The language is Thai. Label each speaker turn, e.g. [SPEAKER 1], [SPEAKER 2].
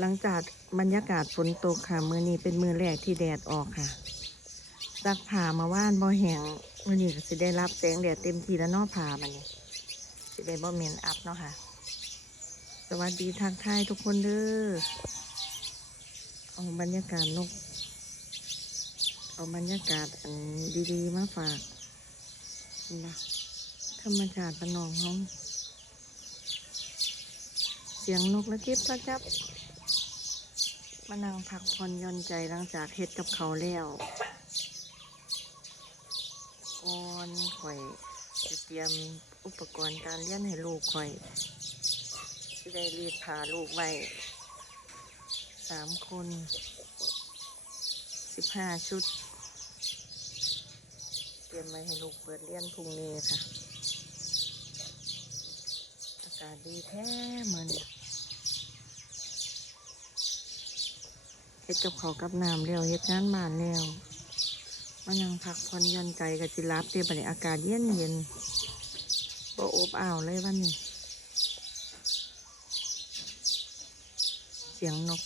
[SPEAKER 1] หลังจากบรรยากาศฝนตกค่ะ มือนี้เป็นมือแรกที่แดดออกค่ะซักผ้ามาว่านบ่แหงมือนี้ก็สิได้รับแสงแดดเต็มที่แล้วนอผ้ามันนี่สิได้บ่เหม็นอับเนาะค่ะ สวัสดีทักทายทุกคนเด้อเอาบรรยากาศนก เอาบรรยากาศอันดีๆมาฝากนะธรรมชาติบ้านองเฮาเสียงนกและจิบกระจับ มานั่งพักผ่อนย่อนใจหลังจากเฮ็ดกับเขาแล้วก่อนข่อยจะเตรียมอุปกรณ์การเรียนให้ลูกข่อยที่ได้รีดพาลูกไว้สามคนสิบห้าชุด เตรียมไว้ให้ลูกเปิดเรียนพรุ่งนี้ค่ะ อากาศดีแท้เหมือน เฮ็ดกับเขากับน้ำแล้วเฮ็ดงานบ้านแล้วมานั่งพักผ่อนย่อนใจกับจิรับเตรียมบรรยากาศเย็นเย็นบ่อบอ้าวเลยวันนี้ เสียงนก